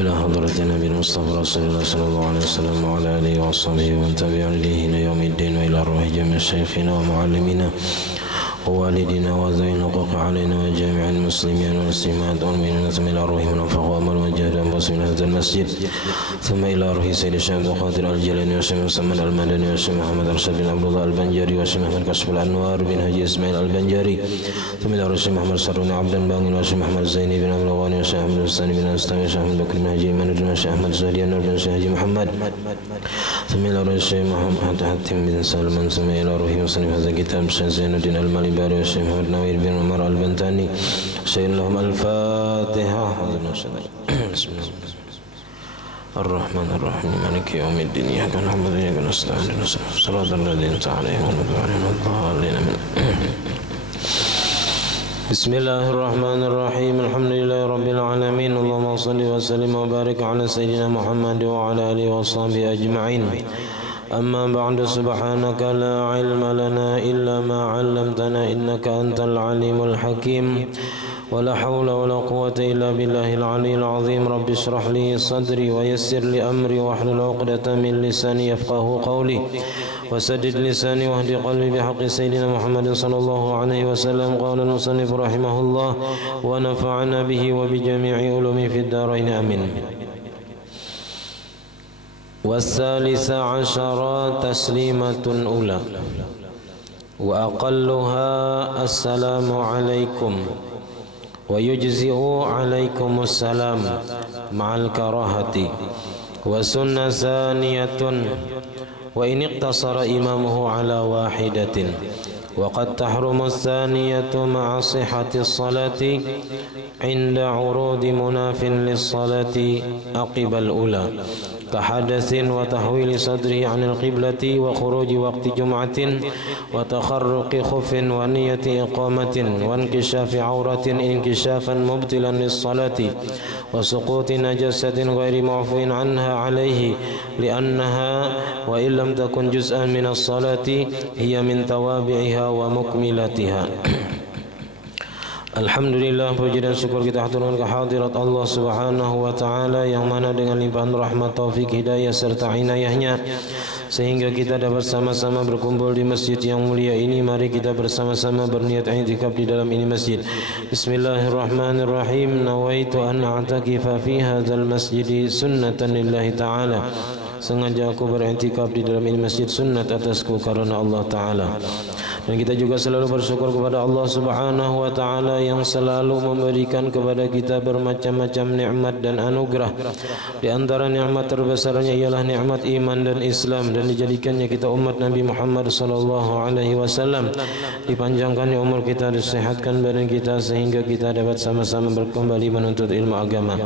إلى حضرة النبي المصطفى رسول الله صلى الله عليه وسلم وعلى آله وصحبه ومن تبعهم إلى يوم الدين وإلى روح جميع شيخنا ومعلمنا ووالدنا وذوي الحقوق علينا وجميع المسلمين والمسلمات والمؤمنين ثم إلى روح من أنفق وأمل وجاهد أنفسهم من هذا المسجد ثم إلى روح سيد الشيخ عبد القادر الجيلاني والشيخ محمد المدني والشيخ محمد أرشد بن عبد الله البنجاري والشيخ محمد كشف الأنوار بن حجي إسماعيل البنجاري ثم إلى روح الشيخ محمد سرون عبد الباقي والشيخ محمد زيني بن عبد الغني والشيخ أحمد الثاني بن أستامي والشيخ أحمد بكر بن حجي منود والشيخ أحمد زهري النور بن الشيخ حجي محمد ثم إلى روح الشيخ محمد حاتم بن سلمان ثم إلى روح مصنف هذا الكتاب الشيخ زين الدين المالباري والشيخ محمد نوير بن عمر البنتاني شيخ لهم الفاتحة. بسم الله الرحمن الرحيم مالك يوم الدين إياك نعبد وإياك نستعين صراط الذين أنعمت عليهم غير المغضوب عليهم ولا الضالين. بسم الله الرحمن الرحيم الحمد لله رب العالمين اللهم صل وسلم وبارك على سيدنا محمد وعلى آله وصحبه أجمعين. أما بعد سبحانك لا علم لنا إلا ما علمتنا إنك أنت العليم الحكيم ولا حول ولا قوة إلا بالله العلي العظيم. رب اشرح لي صدري ويسر لي أمري واحلل عقدة من لساني يفقه قولي وسدد لساني واهد قلبي بحق سيدنا محمد صلى الله عليه وسلم. قال المصنف رحمه الله ونفعنا به وبجميع علومه في الدارين آمين. والثالث عشر تسليمة أولى وأقلها السلام عليكم ويجزئ عليكم السلام مع الكراهة. وسنة ثانية وإن اقتصر إمامه على واحدة وقد تحرم الثانية مع صحة الصلاة عند عروض مناف للصلاة عقب الأولى كحدث وتحويل صدره عن القبلة وخروج وقت جمعة وتخرق خف ونية إقامة وانكشاف عورة انكشافا مبطلا للصلاة وسقوط نجسة غير معفو عنها عليه لأنها وإن لم تكن جزءا من الصلاة هي من توابعها ومكملاتها. Alhamdulillah, puji dan syukur kita haturkan ke hadirat Allah Subhanahu wa taala yang mana dengan limpahan rahmat, taufik, hidayah serta inayahnya sehingga kita dapat sama-sama berkumpul di masjid yang mulia ini. Mari kita bersama-sama berniat i'tikaf di dalam ini masjid. Bismillahirrahmanirrahim. Nawaitu an a'takifa fi hadzal masjid sunnatan lillahi ta'ala. Sengaja aku beriktikaf di dalam ini masjid sunnat atasku karena Allah Ta'ala. Dan kita juga selalu bersyukur kepada Allah Subhanahu wa taala yang selalu memberikan kepada kita bermacam-macam nikmat dan anugerah. Di antara nikmat terbesarnya ialah nikmat iman dan Islam, dan dijadikannya kita umat Nabi Muhammad sallallahu alaihi wasallam. Dipanjangkannya umur kita, disehatkan badan kita sehingga kita dapat sama-sama kembali menuntut ilmu agama.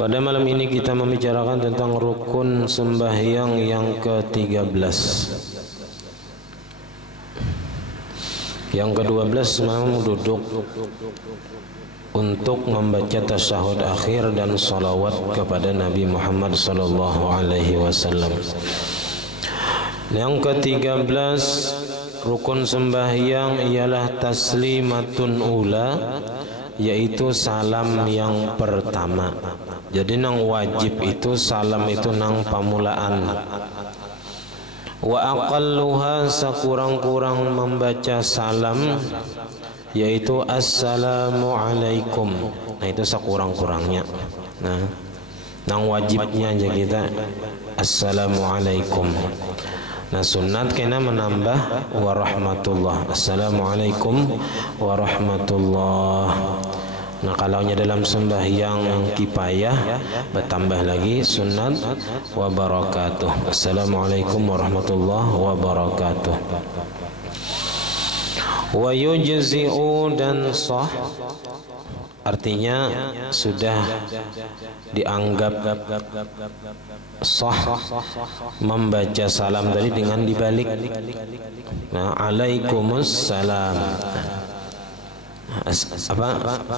Pada malam ini kita membicarakan tentang rukun sembahyang yang ke-13. Yang ke-12 mau duduk untuk membaca tasyahud akhir dan salawat kepada Nabi Muhammad sallallahu alaihi wasallam. Yang ke-13 rukun sembahyang ialah taslimatun ula, yaitu salam yang pertama. Jadi nang wajib itu salam itu nang pamulaan. Wa aqalluha, sekurang-kurang membaca salam yaitu assalamu alaikum. Nah itu sekurang-kurangnya. Nah nang wajibnya aja kita assalamu alaikum. Nah sunat kena menambah warahmatullah, assalamualaikum warahmatullah. Nah kalaunya dalam sembahyang kifayah bertambah lagi sunat wa barakatuh, assalamualaikum warahmatullahi wabarakatuh. Wa yujzi'u, dan sah artinya sudah dianggap sah membaca salam tadi dengan dibalik. Nah alaikumussalam,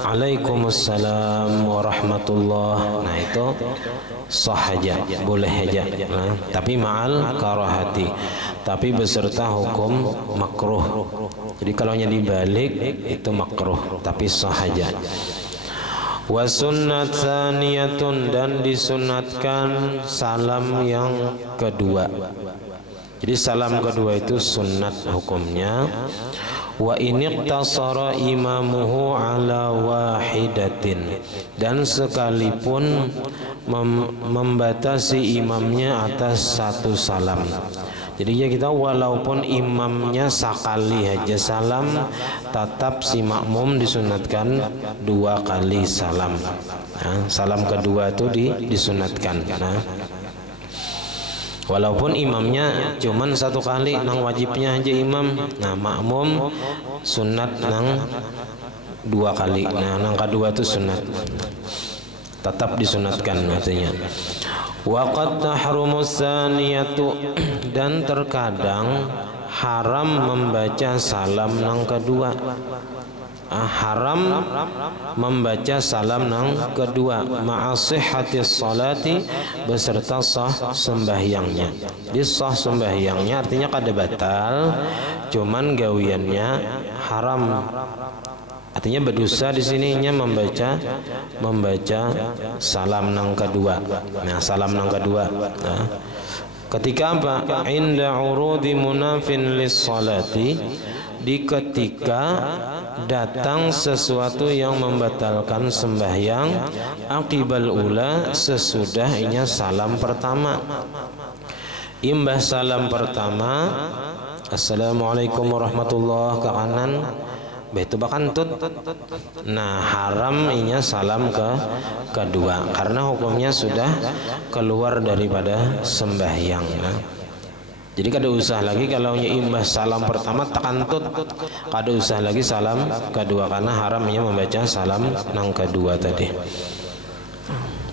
Alaikumussalam warahmatullah. Nah itu sah aja, boleh aja. Nah, tapi ma'al karahati, tapi beserta hukum makruh. Jadi kalau dibalik itu makruh, tapi sah aja. Wa sunnat tsaniyatun, dan disunatkan salam yang kedua. Jadi salam kedua itu sunnat hukumnya. Wa in iqtasara imamuhu ala wahidatin, dan sekalipun membatasi imamnya atas satu salam. Jadinya kita walaupun imamnya sekali aja salam, tetap si makmum disunatkan 2 kali salam. Nah, salam kedua itu disunatkan. Nah, walaupun imamnya cuman 1 kali, nang wajibnya aja imam. Nah, makmum sunat nang 2 kali. Nah, nang kedua itu sunat, tetap disunatkan artinya. Wa qad tahrumu tsaniyatu, dan terkadang haram membaca salam nang kedua. Haram membaca salam nang kedua ma'asihhatis salati, beserta sah sembahyangnya. Di sah sembahyangnya artinya kada batal, cuman gawiannya haram. Artinya berdosa di sininya membaca salam nang kedua. Nah, salam nang kedua. Nah, ketika apa? Inda urudi munafin lis salati, di ketika datang sesuatu yang membatalkan sembahyang, aqibal ula, sesudahnya salam pertama. Imbah salam pertama, assalamualaikum warahmatullahi, ke kanan, betu bakantut. Nah, haram inya salam kedua, karena hukumnya sudah keluar daripada sembahyang. Nah, jadi kada usah lagi kalau imbah salam pertama takantut, kada usah lagi salam kedua, karena haramnya membaca salam nang kedua tadi.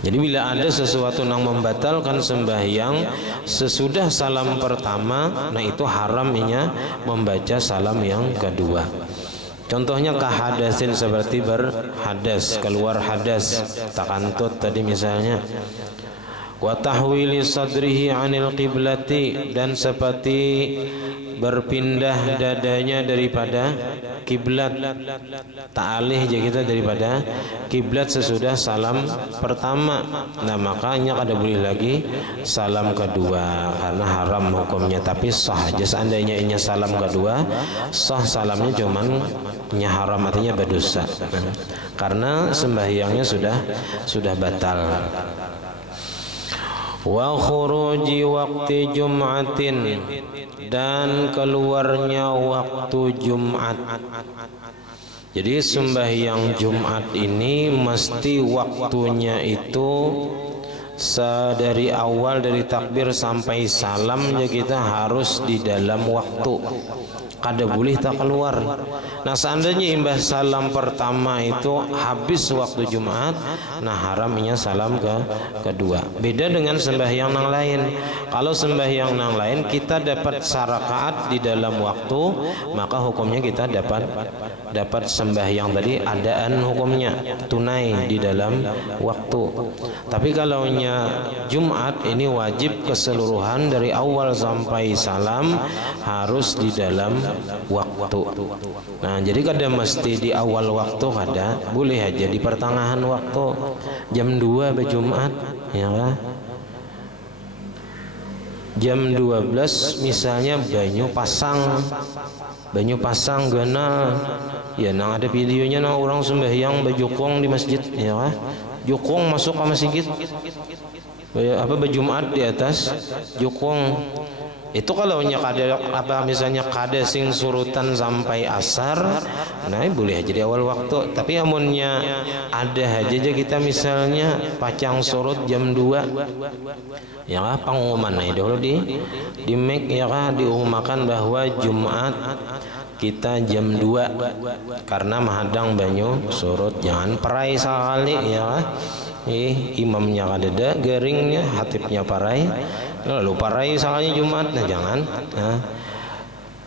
Jadi bila ada sesuatu yang membatalkan sembahyang sesudah salam pertama, nah itu haramnya membaca salam yang kedua. Contohnya kahadasin, seperti berhadas, keluar hadas, takantut tadi misalnya. Wa tahwili sadrihi anil qiblati, dan seperti berpindah dadanya daripada kiblat, ta'alih aja kita daripada kiblat sesudah salam pertama. Nah, makanya kada boleh lagi salam kedua, karena haram hukumnya. Tapi sah aja seandainya inya salam kedua, sah salamnya, cuman nya haram, artinya berdosa, karena sembahyangnya sudah batal. Wa khuruji waqti jum'atin, dan keluarnya waktu Jumat. Jadi sembahyang Jumat ini mesti waktunya itu dari awal, dari takbir sampai salam ya kita harus di dalam waktu, kada boleh tak keluar. Nah, seandainya imbah salam pertama itu habis waktu Jumat, nah haramnya salam kedua. Beda dengan sembahyang yang lain. Kalau sembahyang yang lain kita dapat sarakaat di dalam waktu, maka hukumnya kita dapat sembahyang tadi adaan, hukumnya tunai di dalam waktu. Tapi kalau Jumat ini wajib keseluruhan dari awal sampai salam harus di dalam waktu. Nah, jadi kada mesti di awal waktu, kada boleh aja di pertengahan waktu. Jam 2 Jumat, ya kan? Jam 12 misalnya banyu pasang ganal, ya nang ada videonya nang orang sembahyang bajukong di masjid, ya kan? Jukong masuk ke masjid, Jumat di atas jukong. Itu kalau kada misalnya kada sing surutan sampai asar, nah boleh aja di awal waktu. Tapi amunnya ada aja kita misalnya pacang surut jam 2, ya kan, pengumuman dulu di make, ya kan, diumumkan bahwa Jumat kita jam 2 karena menghadang banyu surut. Jangan perai sekali, ya kan. Imamnya kadeda, garingnya, hatibnya parai, lalu parai salahnya Jumat. Nah, jangan. Nah,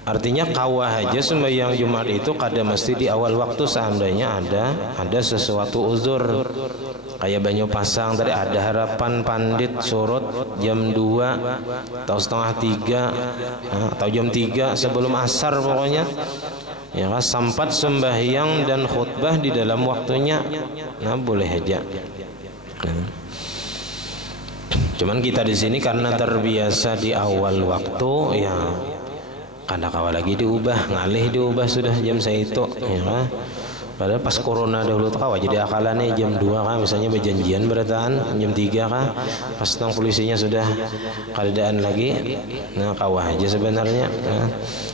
artinya kawah aja sembahyang Jumat itu kada mesti di awal waktu, seandainya ada sesuatu uzur, kayak banyu pasang tadi, ada harapan pandit surut jam 2 atau setengah 3, atau jam 3 sebelum asar pokoknya, ya kan, sempat sembahyang dan khutbah di dalam waktunya, nah boleh aja. Nah, cuman kita di sini karena terbiasa di awal waktu, ya kada kawa lagi diubah, ngalih diubah sudah jam itu, ya kan. Padahal pas corona dahulu kawa jadi akalannya jam 2 kan, misalnya berjanjian berataan jam 3 kan, pas tang polisinya sudah keadaan lagi, nah kawa aja sebenarnya. Nah,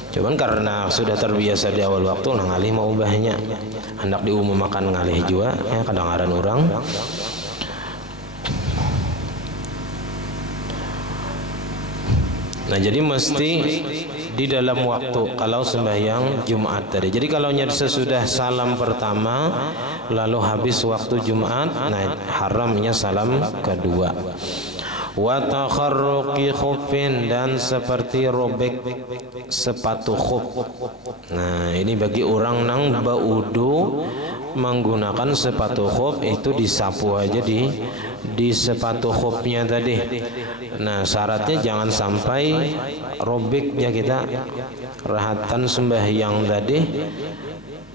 cuman karena sudah terbiasa di awal waktu, nah ngalih mau ubahnya, hendak diumumkan ngalih juga, ya kadang-kadang orang. Nah jadi mesti di dalam waktu kalau sembahyang Jumat tadi. Jadi kalau sesudah salam pertama lalu habis waktu Jumat, nah haramnya salam kedua. Wa takharruqi khuffin, dan seperti robek sepatu khuf. Nah ini bagi orang nang baudu menggunakan sepatu khuf itu disapu aja di sepatu khufnya tadi. Nah syaratnya jangan sampai robek ya, kita rahatan sembahyang tadi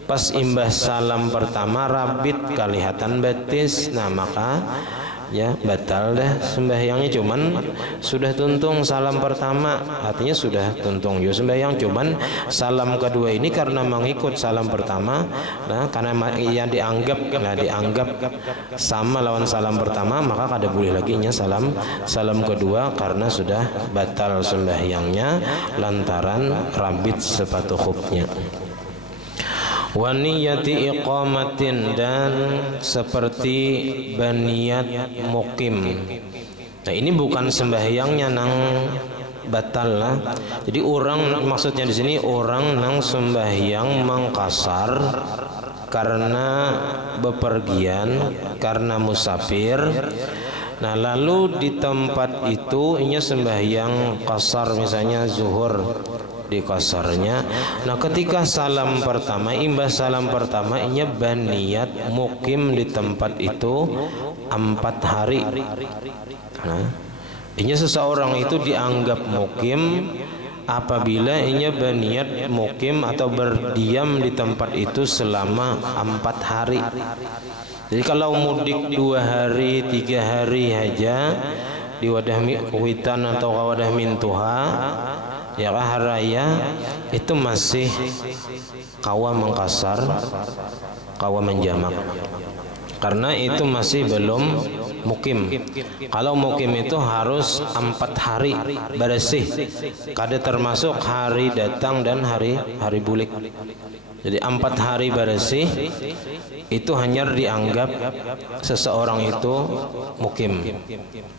pas imbas salam pertama rabit kelihatan betis, nah maka ya batal dah sembahyangnya. Cuman sudah tuntung salam pertama, artinya sudah tuntung juga sembahyang. Cuman salam kedua ini karena mengikut salam pertama, nah karena yang dianggap sama lawan salam pertama, maka kada boleh lagi nya salam kedua karena sudah batal sembahyangnya lantaran rabit sepatu khufnya. Wa niyati iqamatin, dan seperti baniat mukim. Nah ini bukan sembahyangnya nang batal lah. Jadi orang maksudnya di sini orang nang sembahyang mangkasar karena bepergian, karena musafir. Nah lalu di tempat itu inya sembahyang kasar, misalnya zuhur di kasarnya. Nah ketika salam pertama, imbas salam pertama inya baniat mukim di tempat itu 4 hari. Nah inya seseorang itu dianggap mukim apabila inya baniat mukim atau berdiam di tempat itu selama 4 hari. Jadi kalau mudik 2 hari 3 hari aja di wadah witan atau wadah mintuha, ya haraya itu masih kawa mengkasar, kawa menjamak, karena itu masih belum mukim. Kalau mukim itu harus 4 hari bersih, kada termasuk hari datang dan hari bulik. Jadi 4 hari bersih itu hanya dianggap seseorang itu mukim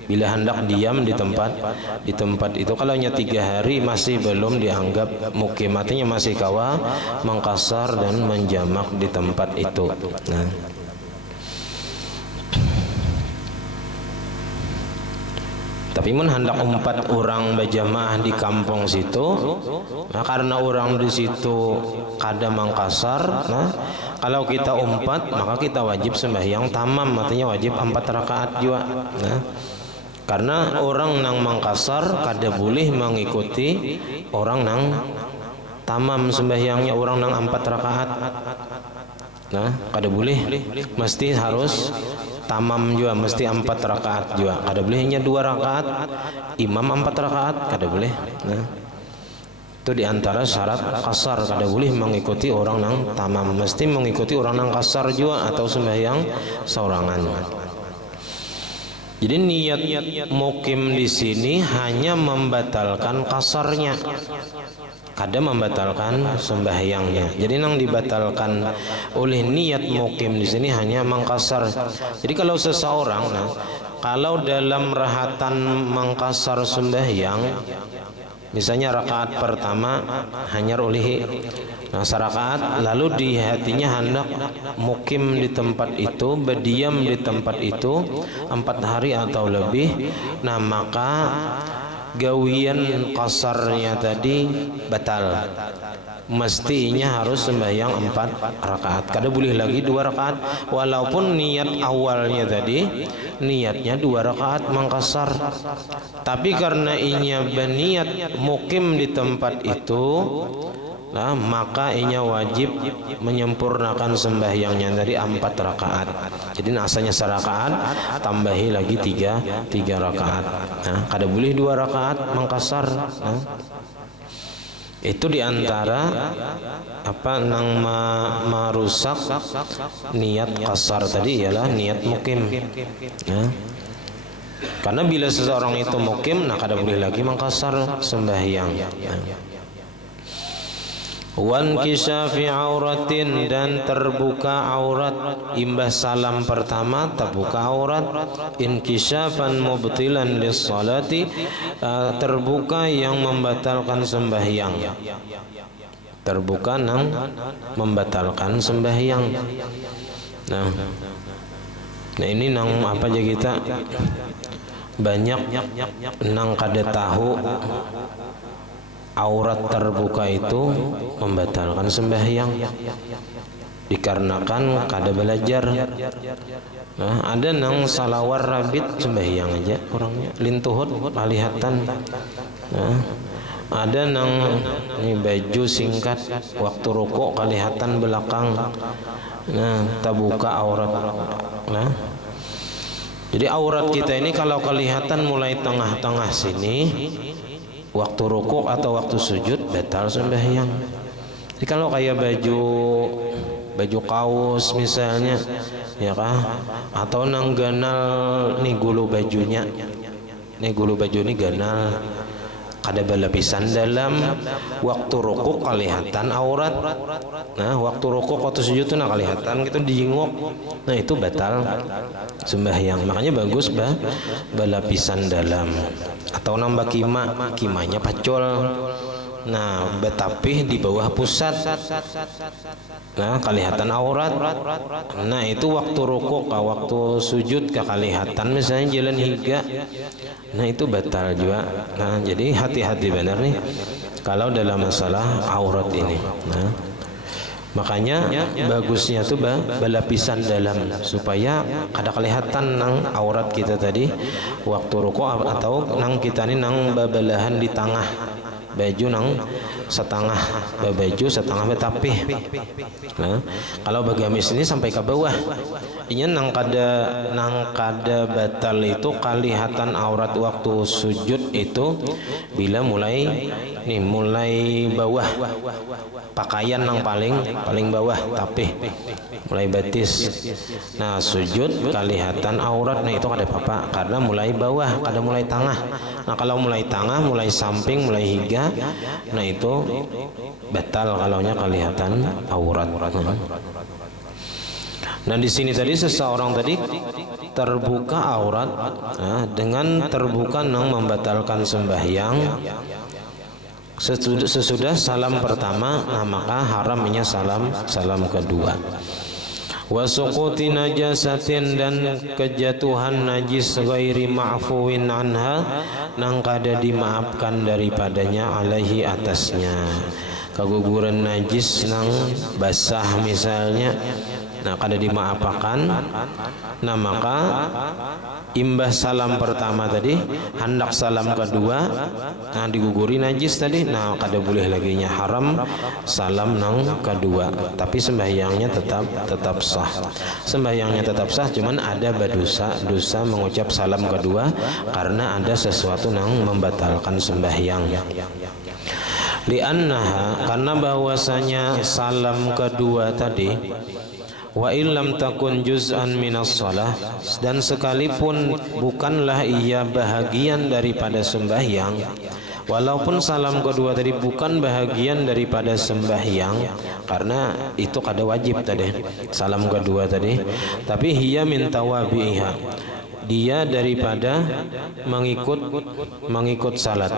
bila hendak diam di tempat itu. Kalau hanya 3 hari masih belum dianggap mukim, artinya masih kawa mengkasar dan menjamak di tempat itu. Nah tapi mun hendak 4 orang berjamaah di kampung situ, nah karena orang di situ kada mangkasar, nah kalau kita 4 maka kita wajib sembahyang tamam, artinya wajib 4 rakaat juga. Nah karena orang nang mangkasar kada boleh mengikuti orang nang tamam sembahyangnya, orang nang 4 rakaat. Nah kada boleh, mesti harus tamam juga, mesti 4 rakaat juga. Kada boleh hanya 2 rakaat, imam 4 rakaat, kada boleh. Nah itu diantara syarat kasar, kada boleh mengikuti orang nang tamam, mesti mengikuti orang nang kasar juga atau sembahyang seorangan. Jadi niat mukim di sini hanya membatalkan kasarnya, kada membatalkan sembahyangnya. Jadi nang dibatalkan oleh niat mukim di sini hanya mangkasar. Jadi kalau seseorang, nah, kalau dalam rahatan mangkasar sembahyang, misalnya rakaat pertama hanya oleh serakaat, lalu di hatinya hendak mukim di tempat itu, berdiam di tempat itu 4 hari atau lebih, nah maka gawian kasarnya tadi batal. Mestinya harus sembahyang 4 rakaat, kada boleh lagi 2 rakaat. Walaupun niat awalnya tadi niatnya 2 rakaat mangkasar, tapi karena inya berniat mukim di tempat itu, nah, maka inya wajib menyempurnakan sembahyangnya dari 4 rakaat. Jadi asalnya serakaat, tambahi lagi 3 rakaat. Nah, kada boleh 2 rakaat mangkasar. Nah, itu diantara apa nang merusak niat kasar tadi ialah niat mukim. Nah, karena bila seseorang itu mukim, nah kada boleh lagi mangkasar sembahyang. Wan kisyafi auratin, dan terbuka aurat imbah salam pertama terbuka aurat, inkisyafan mubtilan lis salati, terbuka yang membatalkan sembahyang, terbuka nang membatalkan sembahyang. Nah ini nang apa aja kita banyak nang kada tahu aurat terbuka itu membatalkan sembahyang dikarenakan kada belajar. Nah, ada nang salawar rabit sembahyang aja orangnya lintuhut palihatan. Nah, ada nang ini baju singkat waktu rukuk kelihatan belakang. Nah, terbuka aurat. Nah, jadi aurat kita ini kalau kelihatan mulai tengah-tengah sini waktu rukuk atau waktu sujud batal sembahyang. Jadi kalau kayak baju kaos misalnya, ya kah? Atau nang ganal nih gulu bajunya, nih gulu baju ini ganal, kada balapisan dalam waktu rukuk kelihatan aurat. Nah waktu rukuk waktu sujud tuh nah kelihatan gitu dijinguk. Nah itu batal sembahyang. Makanya bagus balapisan dalam. Atau nambah kimanya pacul. Nah betapih di bawah pusat. Nah kelihatan aurat. Nah itu waktu rukuk, waktu sujud kelihatan misalnya jalan higa. Nah itu batal juga. Nah jadi hati-hati benar nih kalau dalam masalah aurat ini. Nah makanya bagusnya tuh balapisan dalam supaya kada kelihatan nang aurat kita tadi waktu rukuk atau nang kita ini nang babalahan di tengah baju nang setengah baju setengah betapih. Nah kalau bagamis ini sampai ke bawah ini nang kada batal itu kelihatan aurat waktu sujud itu bila mulai bawah pakaian nang paling bawah tapi mulai batis. Nah sujud kelihatan aurat, nah itu kada apa-apa karena mulai bawah, kada mulai tengah. Nah kalau mulai tengah, mulai samping, mulai higa, nah itu batal kalaunya kelihatan aurat. Nah di sini tadi seseorang tadi terbuka aurat, nah, dengan terbuka nang membatalkan sembahyang. Sesudah salam pertama, nah maka haramnya salam kedua. Wasuquti najasatin, dan kejatuhan najis ghairi ma'fuwin anha, nang kada dimaafkan daripadanya alaihi atasnya. Keguguran najis nang basah misalnya, nah kada dimaafkan. Nah maka imbah salam pertama tadi hendak salam kedua, nah diguguri najis tadi, nah kada boleh lagi nya haram salam nang kedua. Tapi sembahyangnya tetap sah. Sembahyangnya tetap sah, cuman ada dosa mengucap salam kedua karena ada sesuatu nang membatalkan sembahyang. Li'annaha, karena bahwasanya salam kedua tadi wa illam takun juz'an minas shalah, dan sekalipun bukanlah ia bahagian daripada sembahyang, walaupun salam kedua tadi bukan bahagian daripada sembahyang karena itu kada wajib tadi salam kedua tadi, tapi hiya min tawabiha, dia daripada mengikut salat,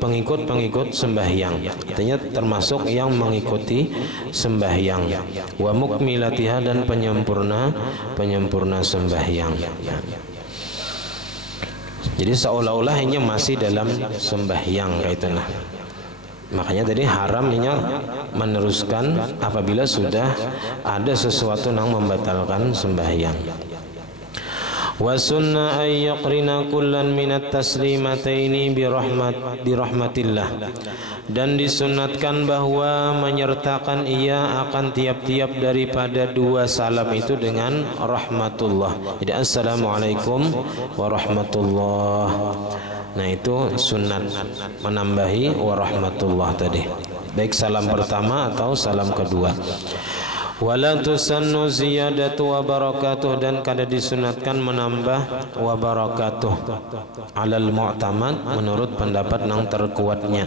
pengikut sembahyang, artinya termasuk yang mengikuti sembahyang, wa mukmilatiha, dan penyempurna sembahyang. Jadi seolah-olah ini masih dalam sembahyang kayak itu. Nah makanya tadi haramnya meneruskan apabila sudah ada sesuatu yang membatalkan sembahyang. Wa sunnah ay yaqrina kullan minat taslimataini birahmatillah, dan disunatkan bahwa menyertakan ia akan tiap-tiap daripada dua salam itu dengan rahmatullah. Jadi assalamualaikum warahmatullah. Nah itu sunat menambahi warahmatullah tadi, baik salam pertama atau salam kedua. Wala tusannu ziyadatu wa barakatuh, dan kada disunatkan menambah wa barakatuh alal mu'tamad menurut pendapat yang terkuatnya.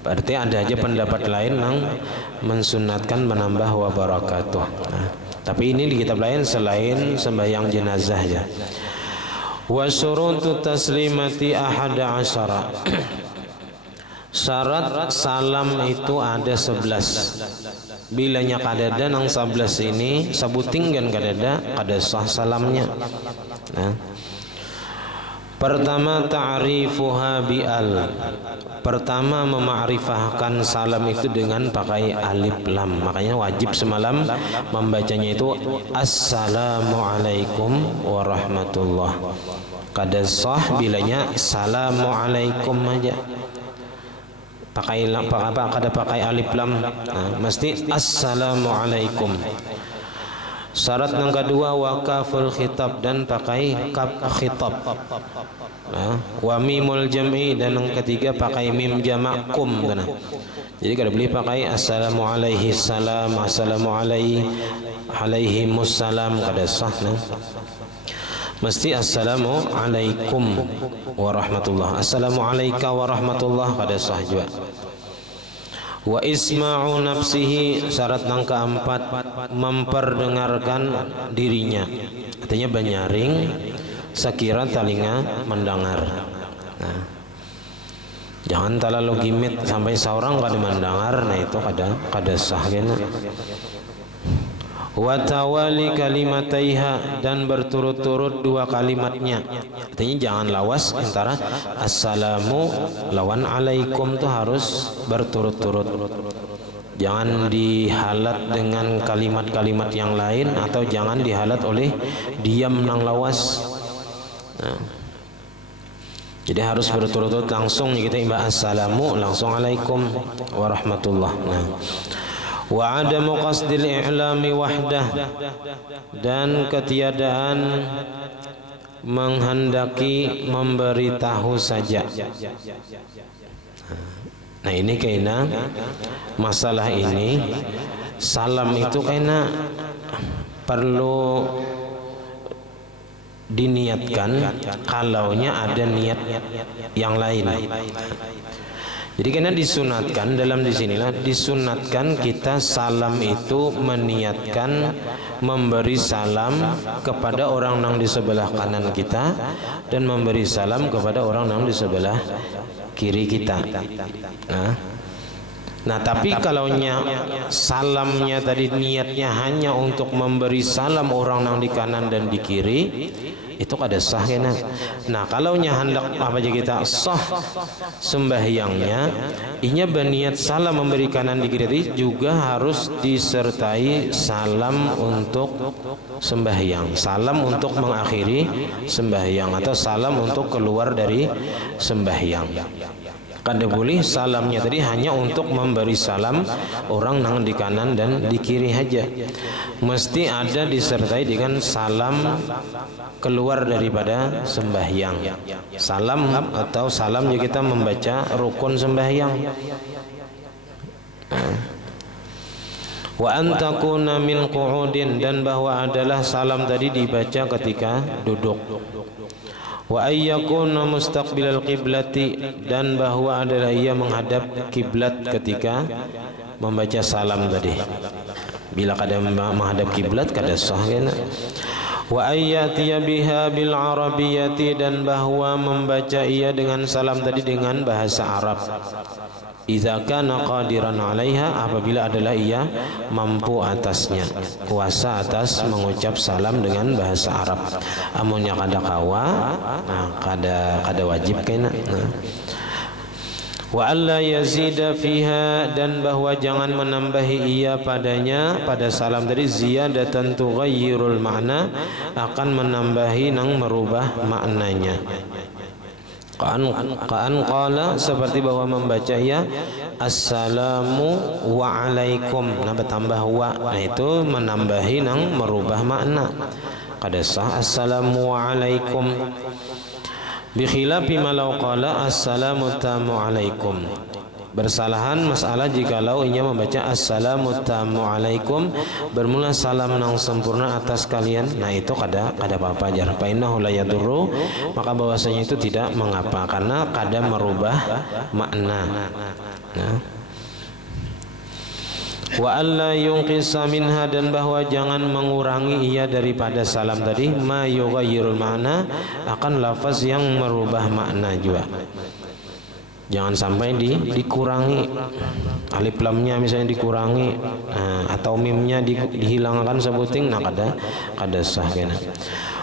Berarti ada aja pendapat lain yang mensunatkan menambah wa barakatuh. Nah, tapi ini di kitab lain selain sembahyang jenazah ya. Wa syurutu taslimati ahada asyara. Syarat salam itu ada 11. Bilanya kadada nang 11 ini sabutinggan kadada kada sah salamnya. Nah, pertama ta'rifuha bi'al. Pertama memakrifahkan salam itu dengan pakai alif lam. Makanya wajib semalam membacanya itu assalamualaikum warahmatullah. Kada sah bilanya assalamualaikum aja. Pakai apa kada pakai alif lam, nah, mesti assalamualaikum. Syarat yang kedua wakaful khitab, dan pakai kaf khitab. Nah, wa mimul jam'i, dan yang ketiga pakai mim jamak kum. Nah, jadi kada boleh pakai assalamu alaihi salam, assalamu alaihi musallam, kada sah. Nah, mesti assalamu alaikum warahmatullah. Assalamu alaika warahmatullah kada sah juga. Wa isma'u nafsihi, syarat yang keempat memperdengarkan dirinya, artinya banyaring sekira telinga mendengar. Nah, jangan terlalu gimit sampai seorang kada mendengar. Nah itu kada sah kena. Wa tawali kalimataiha, dan berturut-turut dua kalimatnya, artinya jangan lawas antara assalamu lawan alaikum, tuh harus berturut-turut. Jangan dihalat dengan kalimat-kalimat yang lain, atau jangan dihalat oleh diam nang lawas. Nah, jadi harus berturut-turut langsung kita imbah assalamu langsung alaikum warahmatullah. Nah, wa adamu qasdil i'lami wahdah, dan ketiadaan menghendaki memberitahu saja. Nah ini kayaknya masalah ini salam itu kayaknya perlu diniatkan kalaunya ada niat yang lain. Jadi karena disunatkan dalam disinilah disunatkan kita salam itu meniatkan memberi salam kepada orang yang di sebelah kanan kita dan memberi salam kepada orang yang di sebelah kiri kita. Nah tapi kalaunya salamnya tadi niatnya hanya untuk memberi salam orang yang di kanan dan di kiri, itu kada sah kena. Nah kalaunya hendak apa aja kita sah sembahyangnya, inya berniat salam memberi kanan di kiri juga harus disertai salam untuk sembahyang, salam untuk mengakhiri sembahyang, atau salam untuk keluar dari sembahyang. Kada boleh salamnya tadi hanya untuk memberi salam orang yang di kanan dan di kiri saja. Mesti ada disertai dengan salam keluar daripada sembahyang. Salam atau salam jika kita membaca rukun sembahyang. Wa antakuna min qu'udin, dan bahwa adalah salam tadi dibaca ketika duduk. Wa ayyakuna mustaqbilal qiblati, dan bahwa adalah ia menghadap kiblat ketika membaca salam tadi. Bila kada menghadap kiblat kada sah kena. Wa ayyatiya biha bil arabiyyati, dan bahwa membaca ia dengan salam tadi dengan bahasa Arab. Idza kana qadiran 'alaiha, apabila adalah ia mampu atasnya, kuasa atas mengucap salam dengan bahasa Arab. Amunnya kada kawa, nah kada wajib kena. Nah. Wa alla yazida fiha, dan bahwa jangan menambahi ia padanya pada salam tadi ziyadatan tughayyirul makna, akan menambahi nang merubah maknanya. Qa'an qala, seperti bahwa membaca ya assalamu wa alaikum, nah bertambah wa, nah itu menambahi nang merubah makna. Kada sah assalamu wa alaikum. Bi khilafi ma law qala assalamu tamu alaikum. Bersalahan masalah jikalau ia membaca assalamu tamu alaikum, bermula salam nang sempurna atas kalian, nah itu kada apa-apa jar. Fa innahu la yadurru, maka bahwasanya itu tidak mengapa karena kada merubah makna. Nah. Wa alla yunqisa minha, dan bahwa jangan mengurangi ia daripada salam tadi ma yughayyirul makna, akan lafaz yang merubah makna juga. Jangan sampai dikurangi, alif lamnya misalnya dikurangi, atau mimnya dihilangkan sebuting, nah kada sah kena.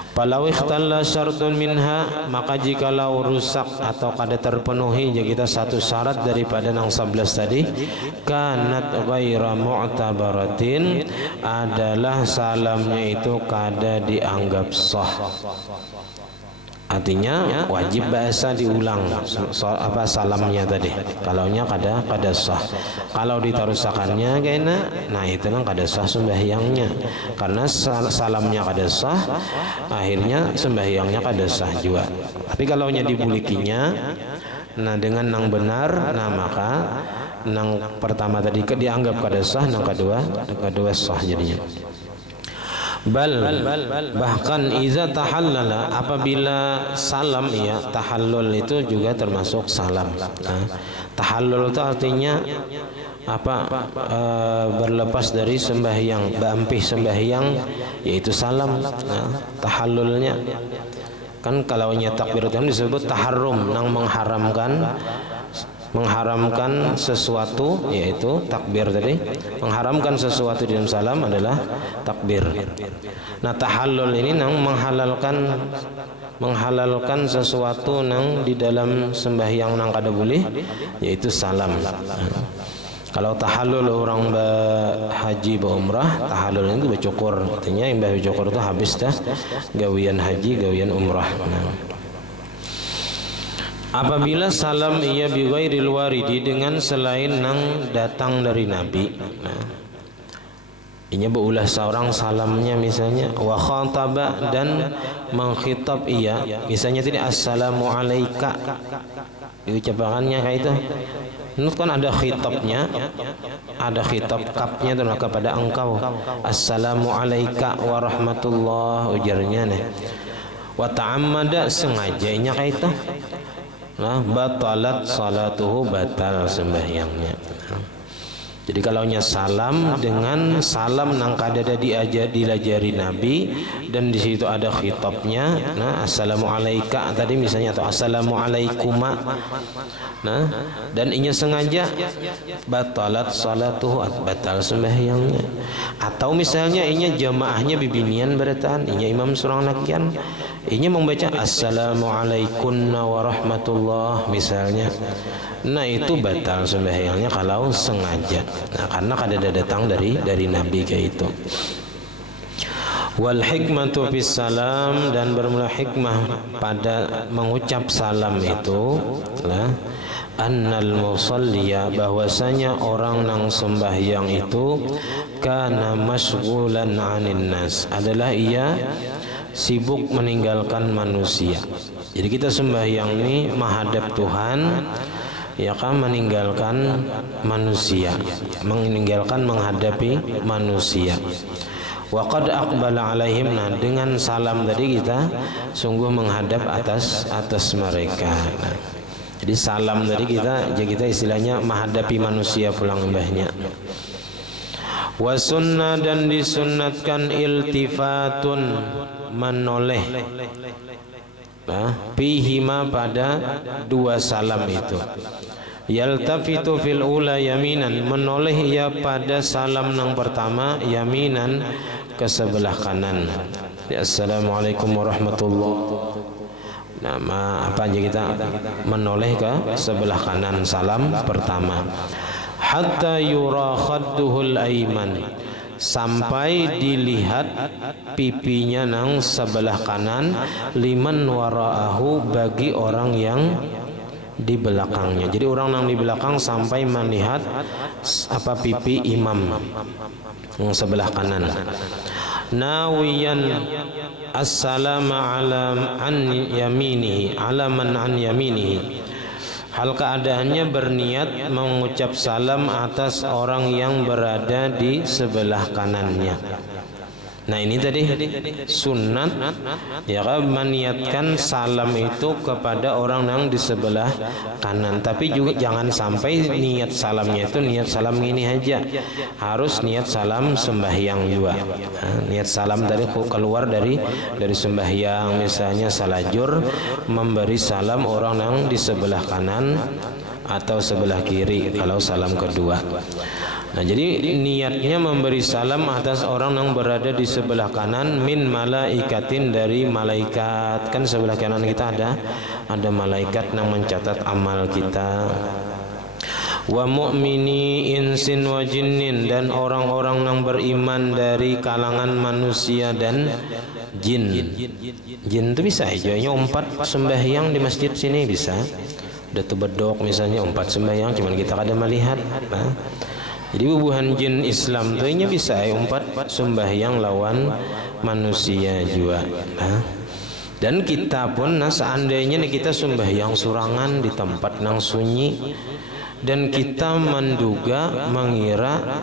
Falau ikhtalla syartun minha, maka jikalau rusak atau kada terpenuhi kita satu syarat daripada nang 11 tadi, kanat ghaira mu'tabaratin, adalah salamnya itu kada dianggap sah. Artinya wajib bahasa diulang salamnya tadi. Kalaunya kada sah. Kalau ditarusakannya kena, nah itu nang kada sah sembahyangnya. Karena salamnya kada sah, akhirnya sembahyangnya kada sah juga. Tapi kalaunya dibulikinya, nah dengan nang benar, nah maka nang pertama tadi dianggap kada sah, nang kedua sah jadinya. Bahkan iza tahallala, apabila salam ya tahallul itu juga termasuk salam. Nah, tahallul itu artinya apa? Berlepas dari sembahyang, bampih sembahyang, yaitu salam. Nah, tahallulnya kan kalau takbir itu disebut taharrum, nang mengharamkan sesuatu, yaitu takbir tadi. Mengharamkan sesuatu di dalam salam adalah takbir. Nah, tahallul ini nang menghalalkan sesuatu nang di dalam sembahyang nang kada boleh, yaitu salam. Kalau tahallul orang haji umrah, tahallul itu bercukur, artinya yang bercukur itu habis dah gawian haji, gawian umrah. Nah, apabila salam ia bi ghairil waridi, dengan selain nang datang dari Nabi, nah, ini berulah seorang salamnya misalnya wa khataba, dan mengkhitab ia misalnya tidak assalamu alaika, diucapannya kayak itu. Itu kan ada khitabnya, ada khitab kapnya itu kepada engkau, assalamu alaika wa rahmatullah, ujarnya nih. Wa ta'ammada, sengajanya kayak itu. Nah, batalat salatuhu, batal sembahyangnya. Jadi kalaunya salam dengan salam nang kada dilajari Nabi, dan di situ ada khitabnya, nah assalamu alaika tadi misalnya, atau assalamu alaikuma, nah dan inya sengaja, batalat salatuhu, batal sembahyangnya. Atau misalnya inya jamaahnya bibinian beratan, inya imam surang lakian, inya membaca assalamu alaikunna warahmatullah misalnya, nah itu batal sembahyangnya kalau sengaja. Nah, karena kada datang dari Nabi kayak itu. Wal hikmatu fis salam, dan bermula hikmah pada mengucap salam itu lah, annal musalliya, bahwasanya orang nang sembahyang itu kana masghulan 'anin nas, adalah ia sibuk meninggalkan manusia. Jadi kita sembahyang ini menghadap Tuhan, ya kan, meninggalkan manusia, meninggalkan menghadapi manusia. Wa qad aqbala alaihim, nah dengan salam tadi kita sungguh menghadap atas mereka. Nah, jadi salam tadi kita istilahnya menghadapi manusia pulang mbahnya. Wa sunnah, dan disunnatkan iltifatun, menoleh, fihima, pada dua salam itu. Yaltafitu fil ula yaminan, menoleh ia pada salam yang pertama yaminan, ke sebelah kanan. Assalamualaikum warahmatullahi. Nama apa aja kita menoleh ke sebelah kanan salam pertama. Hatta yura khadduhul aiman, sampai dilihat pipinya nang sebelah kanan, liman wara'ahu, bagi orang yang di belakangnya. Jadi orang yang di belakang sampai melihat apa pipi imam yang sebelah kanan. Nawiyan as-salama ala an yaminihi, alaman an yaminihi, hal keadaannya berniat mengucap salam atas orang yang berada di sebelah kanannya. Nah ini tadi sunat ya kan, meniatkan salam itu kepada orang yang di sebelah kanan. Tapi juga jangan sampai niat salamnya itu niat salam ini aja, harus niat salam sembahyang juga. Nah, niat salam tadi keluar dari sembahyang, misalnya salajur, memberi salam orang yang di sebelah kanan atau sebelah kiri kalau salam kedua. Nah jadi niatnya memberi salam atas orang yang berada di sebelah kanan, min malaikatin, dari malaikat. Kan sebelah kanan kita ada malaikat yang mencatat amal kita. Wa mu'mini insin wa jinnin, dan orang-orang yang beriman dari kalangan manusia dan jin. Jin itu bisa aja umpat sembahyang di masjid sini, bisa. Udah tuh bedok misalnya umpat sembahyang, cuman kita kada melihat. Nah, jadi bubuhan jin Islam tuh bisa umpat sembahyang lawan manusia juga. Nah, dan kita pun seandainya kita sembahyang surangan di tempat nang sunyi, dan kita menduga, mengira,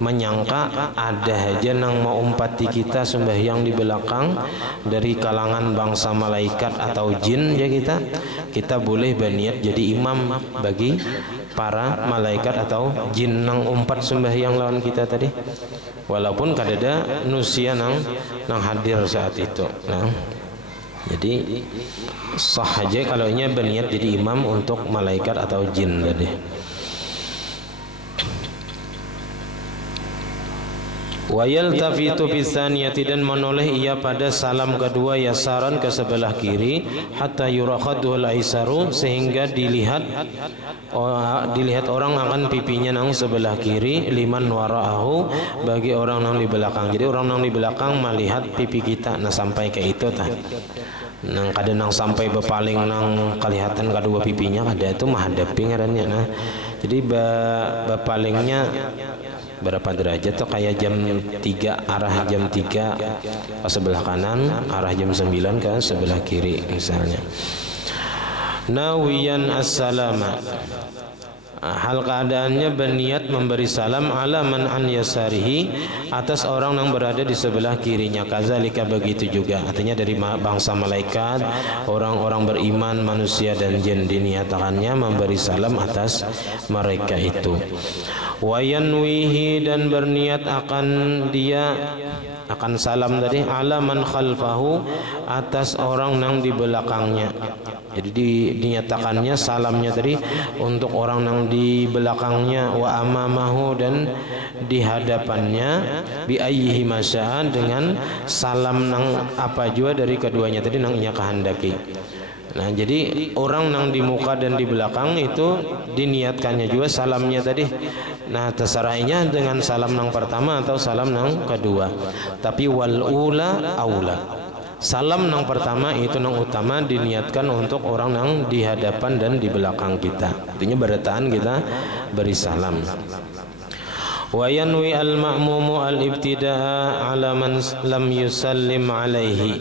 menyangka ada aja nang mau umpati kita sembahyang di belakang dari kalangan bangsa malaikat atau jin, ya kita boleh berniat jadi imam bagi para malaikat atau jin nang umpat sembahyang lawan kita tadi, walaupun kadada nusia nang hadir saat itu. Nah, jadi sah aja kalau nya berniat jadi imam untuk malaikat atau jin tadi. Wa yaltafitu bisaniyati, dan menoleh ia pada salam kedua yasaran ke sebelah kiri, hatta yurakhadul aisaru, sehingga dilihat orang akan pipinya nang sebelah kiri, liman wara'ahu, bagi orang nang di belakang. Jadi orang nang di belakang melihat pipi kita. Nah sampai ke itu tah. Nang kada nang sampai bepaling nang kelihatan kedua pipinya, kada itu menghadapi ngarannya. Nah jadi bepalingnya berapa derajat tuh, kayak jam 3, arah jam 3 ke sebelah kanan, arah jam 9 ke sebelah kiri misalnya. Nawiyan as-salama, hal keadaannya berniat memberi salam, ala man an yasarihi, atas orang yang berada di sebelah kirinya. Kazalika, begitu juga, artinya dari bangsa malaikat, orang-orang beriman, manusia dan jin, diniatakannya memberi salam atas mereka itu. Wayanwihi, dan berniat akan dia, akan salam tadi, ala man khalfahu, atas orang yang di belakangnya. Jadi dinyatakannya salamnya tadi untuk orang yang di belakangnya, wa amamahu, dan di hadapannya, bi ayyihi masya, dengan salam nang apa juga dari keduanya tadi nang ia kehendaki. Nah jadi orang nang di muka dan di belakang itu diniatkannya juga salamnya tadi. Nah terserahnya dengan salam nang pertama atau salam nang kedua. Tapi wal ula aula, salam nang pertama itu nang utama, diniatkan untuk orang nang di hadapan dan di belakang kita. Artinya berataan kita beri salam. Wa yanwi al-ma'mumu al-ibtida'a ala man lam yusallim alaihi,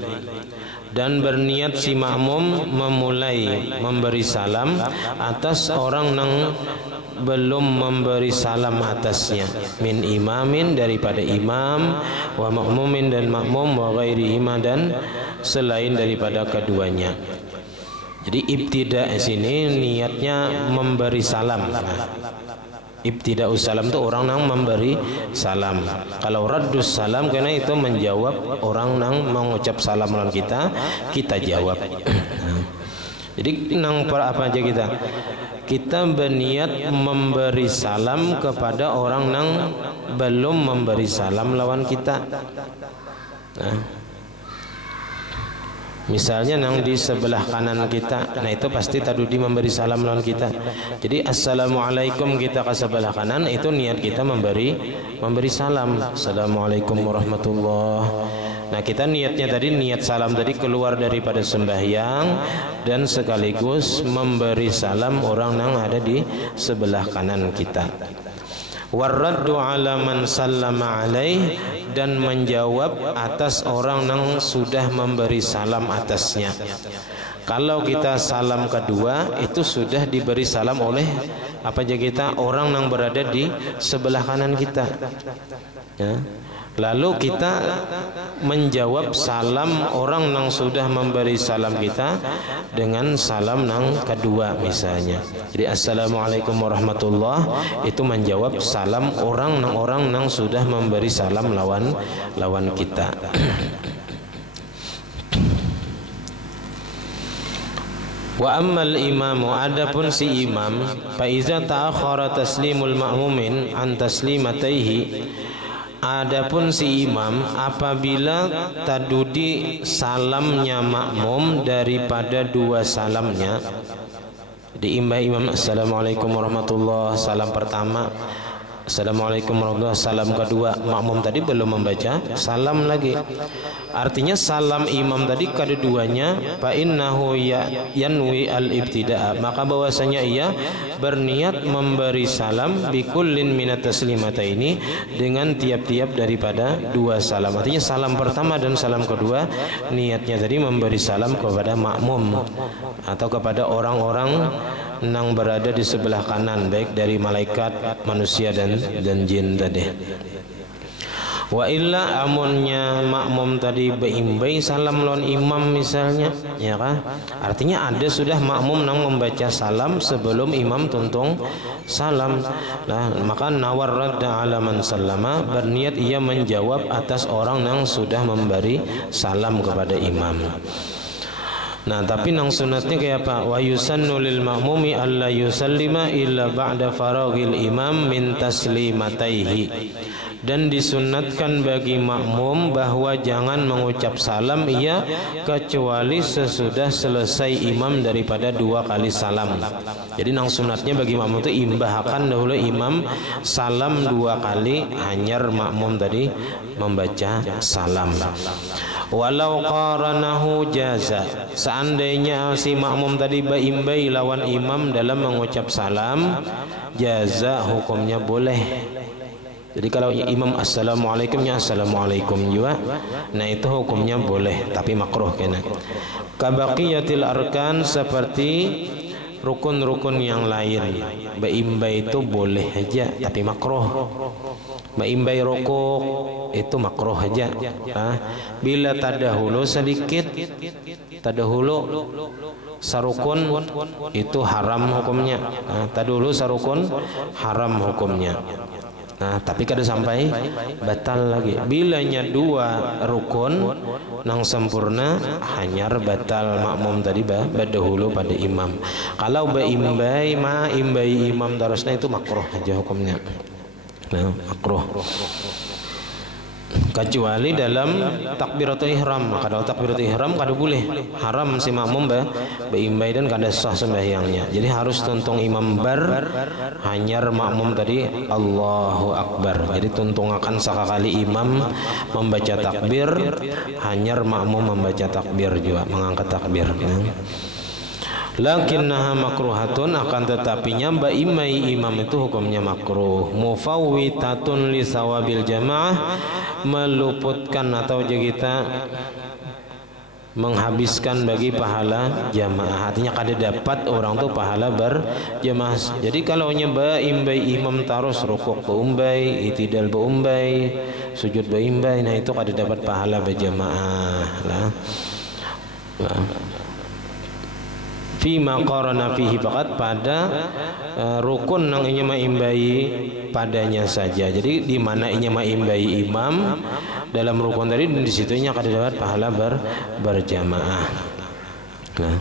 dan berniat si makmum memulai memberi salam atas orang yang belum memberi salam atasnya, min imamin, daripada imam, wa makmumin, dan makmum, wa ghairihima, dan selain daripada keduanya. Jadi ibtida sini niatnya memberi salam. Ibtida'us salam itu orang yang memberi salam. Kalau raddus salam, karena itu menjawab orang yang mengucap salam lawan kita jawab. Jadi nang apa aja kita berniat memberi salam kepada orang yang belum memberi salam lawan kita. Nah, Misalnya nang di sebelah kanan kita, nah itu pasti tadudi memberi salam lawan kita. Jadi assalamualaikum kita ke sebelah kanan, itu niat kita memberi salam. Assalamualaikum warahmatullah. Nah kita niatnya tadi, niat salam tadi keluar daripada sembahyang dan sekaligus memberi salam orang yang ada di sebelah kanan kita. Warraddu ala man sallama alaih, dan menjawab atas orang yang sudah memberi salam atasnya. Kalau kita salam kedua itu sudah diberi salam oleh apa aja kita, orang yang berada di sebelah kanan kita ya. Lalu kita menjawab salam orang yang sudah memberi salam kita dengan salam yang kedua misalnya. Jadi assalamualaikum warahmatullah itu menjawab salam orang yang sudah memberi salam lawan kita. Wa ammal imamu, adapun si imam, fa iza ta'akhkhara taslimul ma'mumin an taslimataihi, adapun si imam apabila tadudi salamnya makmum daripada dua salamnya, diimbai imam assalamualaikum warahmatullah salam pertama, assalamualaikum warahmatullah salam kedua, makmum tadi belum membaca salam lagi. Artinya salam imam tadi keduanya fa innahu yanwi al-ibtida'a, maka bahwasanya ia berniat memberi salam bikullin minat taslimataini, dengan tiap-tiap daripada dua salam. Artinya salam pertama dan salam kedua niatnya tadi memberi salam kepada makmum atau kepada orang-orang yang berada di sebelah kanan, baik dari malaikat, manusia dan jin tadi. Wa illa amunnya makmum tadi beimbai salam lawan imam misalnya, ya kan? Artinya ada sudah makmum nang membaca salam sebelum imam tuntung salam. Nah, maka nawar radda ala man sallama, berniat ia menjawab atas orang yang sudah memberi salam kepada imam. Nah, tapi nang sunatnya kayak apa? Wa yusannu lil ma'mumi alla yusallima illa ba'da faragil imam min taslimataihi. Dan disunatkan bagi makmum bahwa jangan mengucap salam ia kecuali sesudah selesai imam daripada dua kali salam. Jadi nang sunatnya bagi makmum itu imbahkan dahulu imam salam dua kali, hanyar makmum tadi membaca salam. Walau qaranahu jaza, seandainya si makmum tadi beimbai lawan imam dalam mengucap salam, jaza hukumnya boleh. Jadi kalau imam assalamualaikumnya assalamualaikum juga, nah itu hukumnya boleh, tapi makruh kena. Kabaqiyatil arkan, seperti rukun-rukun yang lain, beimbai itu boleh aja tapi makruh. Beimbai rukuk itu makruh aja. Bila tadahulu sedikit, tadahulu sarukun itu haram hukumnya. Tadahulu sarukun haram hukumnya. Nah, tapi kada sampai batal lagi. Bilanya dua rukun nang sempurna, hanyar batal makmum tadi berdahulu pada imam. Kalau beimbai imbai imam terusnya itu makruh aja hukumnya. Nah, makruh. Kecuali dalam takbiratul ihram. Kalau takbiratul ihram kada boleh, haram si makmum beimbai dan kada sah sembahyangnya. Jadi harus tuntung imam hanyar makmum tadi Allahu Akbar. Jadi tuntung akan sekali imam membaca takbir, hanyar makmum membaca takbir juga, mengangkat takbir. Lakinnaha makruhatun, akan tetapinya beimai imam itu hukumnya makruh. Mufawwitatun li sawabil jamaah, meluputkan atau kita menghabiskan bagi pahala jamaah. Artinya kada dapat orang tuh pahala berjamaah. Jadi kalau beimbai imam terus rukuk beumbai, itidal beumbai, sujud beimbai, nah itu kada dapat pahala berjamaah lah. Fima qarana fihi, faqat pada rukun nang inya maimbai padanya saja. Jadi di mana inya maimbai imam dalam rukun tadi, di situnya kada dapat pahala berjamaah. Nah,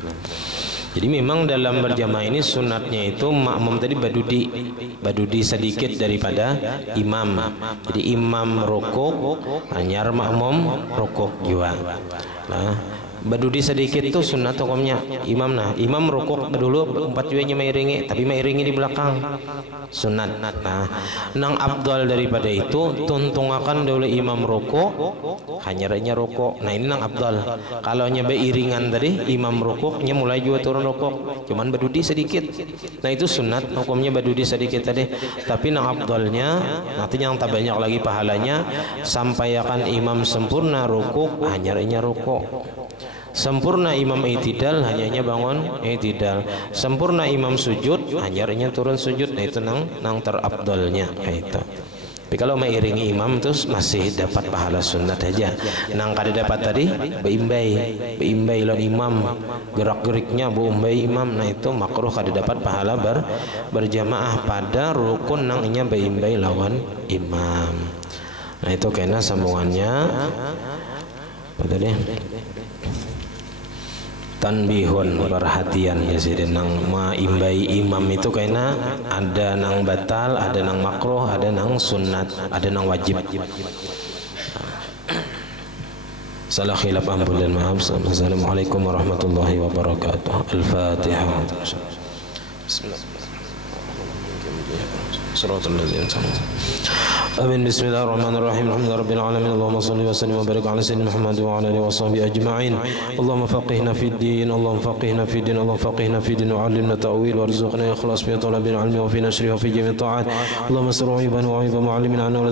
jadi memang dalam berjamaah ini sunatnya itu makmum tadi badudi sedikit daripada imam. Jadi imam rukuk, hanyar makmum rukuk juga. Nah, badudi sedikit tuh sunat hukumnya imam. Nah imam rukuk dulu empat juga mairingi, tapi mairingi di belakang sunat. Nah nang abdal daripada itu tuntungakan dulu imam rukuk hanya rukuk. Nah ini nang abdal. Kalau nyebe iringan tadi imam rukuknya mulai juga turun rukuk cuman badudi sedikit, nah itu sunat hukumnya badudi sedikit tadi. Tapi nang abdalnya nanti yang tak banyak lagi pahalanya sampai akan imam sempurna rukuk hanya rukuk. Sempurna imam i'tidal hanya bangun i'tidal. Sempurna imam sujud hanya turun sujud. Nah itu nang terabdalnya itu. Tapi kalau mengiringi imam terus masih dapat pahala sunat aja. Nang kada dapat tadi beimbai lawan imam, gerak-geriknya beimbai imam. Nah itu makruh, kada dapat pahala berjamaah pada rukun nang inya beimbai lawan imam. Nah itu kena sambungannya. Apa tadi? Tanbihun, perhatian ya sih, nang maimbai imam itu kena ada nang batal, ada nang makruh, ada nang sunat, ada nang wajib. Salah khilaf ampun dan maaf. Assalamualaikum warahmatullahi wabarakatuh. Al-Fatihah. Amin. Bismillahirrahmanirrahim. Alhamdulillahi rabbil alamin. Allahumma shalli wa sallim wa barik ala sayyidina Muhammad wa ala alihi wa sahbihi ajma'in. Allahumma faqihna fid din, Allahumma faqihna fid din, Allahumma faqihna fid din wa 'allimna ta'wil warzuqna ikhlas fi talabil ilmi wa fi nashrihi wa fi jami' ta'at. Allahumma sir'uban wa 'aiban mu'allimina 'anna wa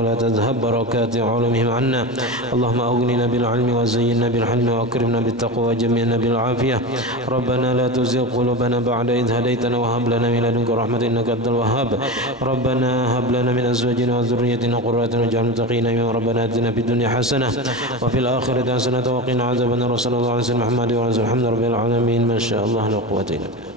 la tadhhab barakati 'ulumihim 'anna. Allahumma aghnina bil 'ilmi wa zayyinna bil hilmi wa akrimna bit taqwa wa jamilna bil 'afiyah. Rabbana la tuzigh qulubana ba'da idh hadaytana wa hab lana min ladunka rahmatan innaka antal wahhab. Rabbana hab lana min أزواجنا وذريتنا قرة أعين واجعلنا متقين إماما ربنا آتنا في الدنيا حسنة وفي الآخرة حسنة وقنا عذاب النار صلى الله عليه وسلم محمد وعلى آله الحمد لله رب العالمين ما شاء الله لا قوة إلا بالله.